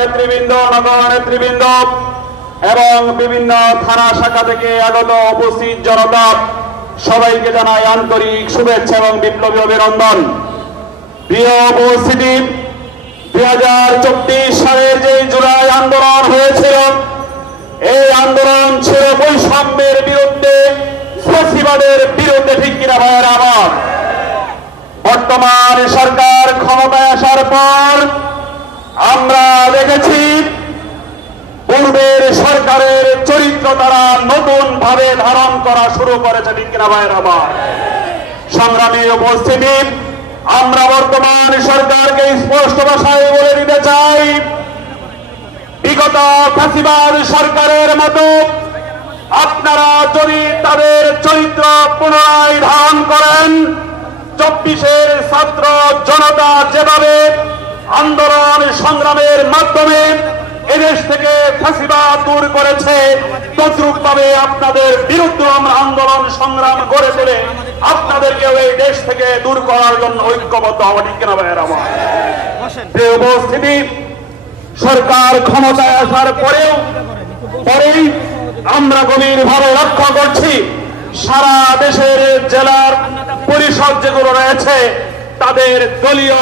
নেতৃবৃন্দ, নগর নেতৃবৃন্দ এবং বিভিন্ন থানা শাখা থেকে আগত উপস্থিত জনতা সবাইকে জানাই আন্তরিক শুভেচ্ছা এবং বিপ্লবী অভিনন্দন। প্রিয় উপস্থিতি, 2024 সালের যে জুলাই আন্দোলন হয়েছিল, এই আন্দোলন ছিল বৈষম্যের বিরুদ্ধে, ফ্যাসিবাদের বিরুদ্ধে, ঠিক কিনা ভাইয়ের আমার? বর্তমান সরকার ক্ষমতায় আসার পর আমরা দেখেছি পূর্বের সরকারের চরিত্র তারা নতুন ভাবে ধারণ করা শুরু করেছে, ঠিক কিনা ভাইয়ের আমার? সংগ্রামী উপস্থিতি, আমরা বর্তমান সরকারকে স্পষ্ট ভাষায় বলে দিতে চাই, বিগত ফ্যাসিবাদ সরকারের মতো আপনারা যদি তাদের চরিত্র পুনরায় ধারণ করেন, 24-এর ছাত্র জনতা যেভাবে আন্দোলন সংগ্রামের মাধ্যমে এদেশ থেকে ফ্যাসিবাদ দূর করেছে, তদ্রুপ ভাবে আপনাদের বিরুদ্ধে আমরা আন্দোলন সংগ্রাম গড়ে তুলে আপনাদেরকেও এই দেশ থেকে দূর করার জন্য ঐক্যবদ্ধ হওয়া, ঠিক কিনা ভাইয়ের আমার? প্রিয় উপস্থিতি, সরকার ক্ষমতায় আসার পরেই আমরা গভীরভাবে লক্ষ্য করছি সারা দেশের জেলার পরিষদ যেগুলো রয়েছে তাদের দলীয়